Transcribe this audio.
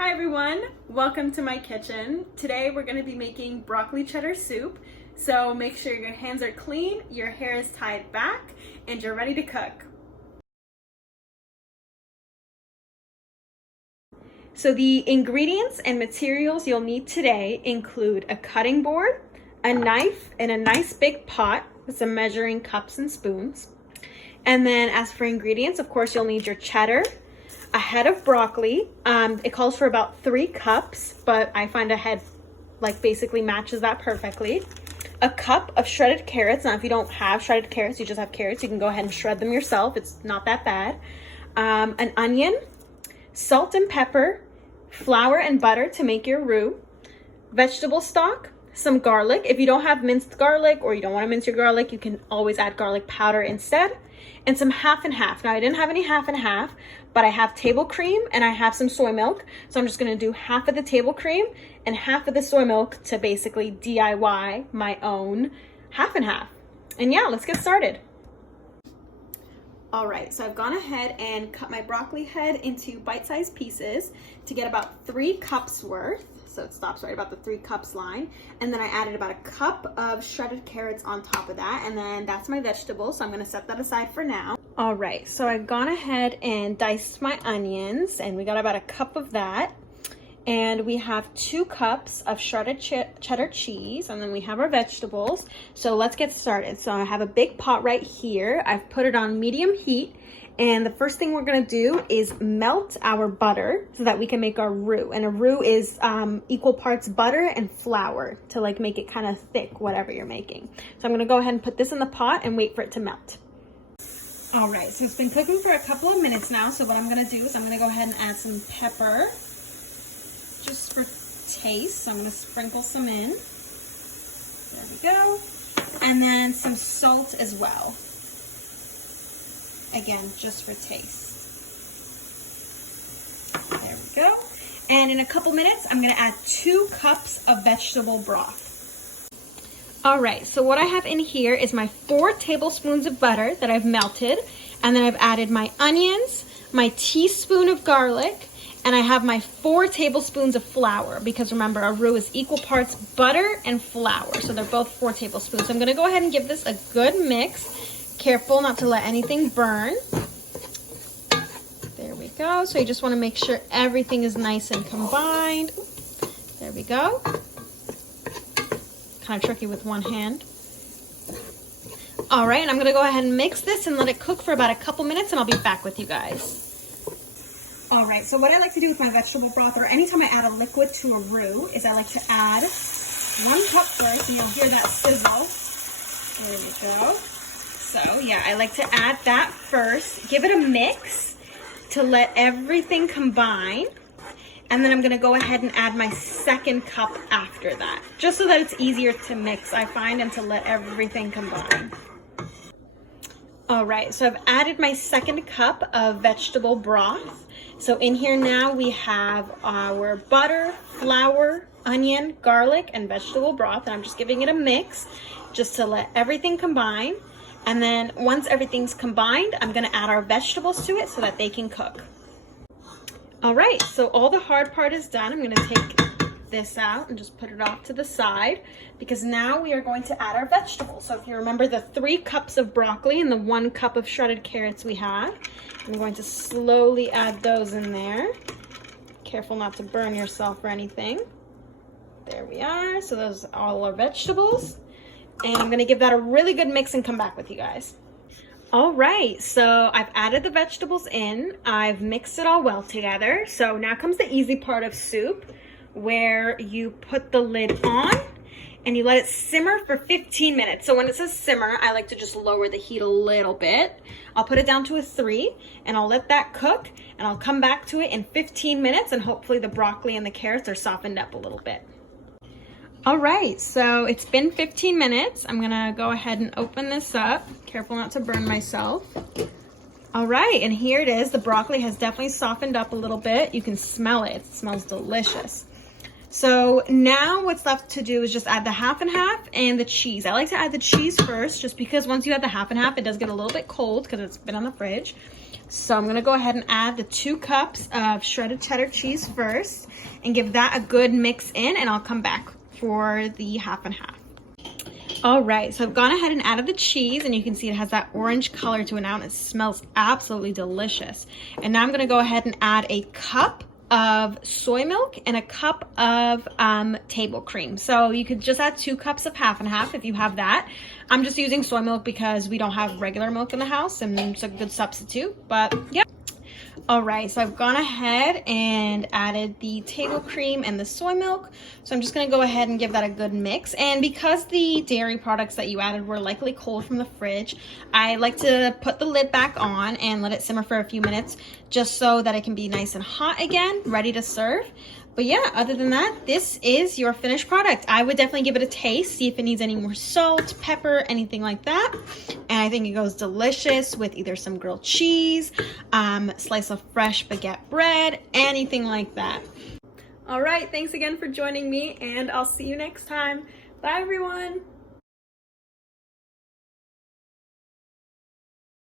Hi everyone, welcome to my kitchen. Today we're going to be making broccoli cheddar soup. So make sure your hands are clean, your hair is tied back, and you're ready to cook. So the ingredients and materials you'll need today include a cutting board, a knife, and a nice big pot with some measuring cups and spoons. And then as for ingredients, of course, you'll need your cheddar, a head of broccoli. It calls for about 3 cups, but I find a head basically matches that perfectly. A cup of shredded carrots. Now, if you don't have shredded carrots, you just have carrots, you can go ahead and shred them yourself. It's not that bad. An onion, salt and pepper, flour and butter to make your roux, vegetable stock, some garlic. If you don't have minced garlic or you don't want to mince your garlic, you can always add garlic powder instead, and some half and half. Now, I didn't have any half and half, but I have table cream and I have some soy milk. So I'm just going to do half of the table cream and half of the soy milk to basically DIY my own half and half. And yeah, let's get started. All right, so I've gone ahead and cut my broccoli head into bite-sized pieces to get about 3 cups worth. So it stops right about the 3 cups line. And then I added about a cup of shredded carrots on top of that. And then that's my vegetables. So I'm gonna set that aside for now. All right, so I've gone ahead and diced my onions, and we got about a cup of that. And we have 2 cups of shredded cheddar cheese, and then we have our vegetables. So let's get started. So I have a big pot right here. I've put it on medium heat, and the first thing we're gonna do is melt our butter so that we can make our roux. And a roux is equal parts butter and flour to make it kind of thick, whatever you're making. So I'm gonna go ahead and put this in the pot and wait for it to melt. All right, so it's been cooking for a couple of minutes now. So what I'm gonna do is I'm gonna go ahead and add some pepper, just for taste. So I'm gonna sprinkle some in. There we go. And then some salt as well. Again, just for taste. There we go. And in a couple minutes, I'm gonna add 2 cups of vegetable broth. All right, so what I have in here is my 4 tablespoons of butter that I've melted, and then I've added my onions, my teaspoon of garlic, and I have my 4 tablespoons of flour, because remember, a roux is equal parts butter and flour, so they're both 4 tablespoons. So I'm gonna go ahead and give this a good mix. Careful not to let anything burn. There we go. So you just wanna make sure everything is nice and combined. There we go. Kind of tricky with one hand. All right, and I'm gonna go ahead and mix this and let it cook for about a couple minutes, and I'll be back with you guys. All right, so what I like to do with my vegetable broth, or anytime I add a liquid to a roux, is I like to add 1 cup first, and you'll hear that sizzle. There we go. So yeah, I like to add that first, give it a mix to let everything combine. And then I'm gonna go ahead and add my 2nd cup after that, just so that it's easier to mix, I find, and to let everything combine. All right, so I've added my 2nd cup of vegetable broth. So in here now we have our butter, flour, onion, garlic, and vegetable broth. And I'm just giving it a mix just to let everything combine. And then once everything's combined, I'm gonna add our vegetables to it so that they can cook. All right, so all the hard part is done. I'm gonna take this out and just put it off to the side, because now we are going to add our vegetables. So if you remember the 3 cups of broccoli and the 1 cup of shredded carrots we have, I'm going to slowly add those in there. Careful not to burn yourself or anything. There we are. So those are all our vegetables. And I'm gonna give that a really good mix and come back with you guys. All right, so I've added the vegetables in. I've mixed it all well together. So now comes the easy part of soup, where you put the lid on and you let it simmer for 15 minutes. So when it says simmer, I like to just lower the heat a little bit. I'll put it down to a 3 and I'll let that cook, and I'll come back to it in 15 minutes, and hopefully the broccoli and the carrots are softened up a little bit. All right, so it's been 15 minutes. I'm gonna go ahead and open this up. Careful not to burn myself. All right, and here it is. The broccoli has definitely softened up a little bit. You can smell it. It smells delicious. So now what's left to do is just add the half and half and the cheese. I like to add the cheese first just because once you add the half and half, it does get a little bit cold because it's been on the fridge. So I'm gonna go ahead and add the 2 cups of shredded cheddar cheese first and give that a good mix in, and I'll come back for the half and half. All right, so I've gone ahead and added the cheese, and you can see it has that orange color to it now, and it smells absolutely delicious. And now I'm gonna go ahead and add a cup of soy milk and a cup of table cream. So you could just add 2 cups of half and half if you have that. I'm just using soy milk because we don't have regular milk in the house, and it's a good substitute, but yeah. All right, so I've gone ahead and added the table cream and the soy milk. So I'm just gonna go ahead and give that a good mix. And because the dairy products that you added were likely cold from the fridge, I like to put the lid back on and let it simmer for a few minutes just so that it can be nice and hot again, ready to serve. But yeah, other than that, this is your finished product. I would definitely give it a taste, see if it needs any more salt, pepper, anything like that. And I think it goes delicious with either some grilled cheese, slice of fresh baguette bread, anything like that. All right, thanks again for joining me, and I'll see you next time. Bye, everyone.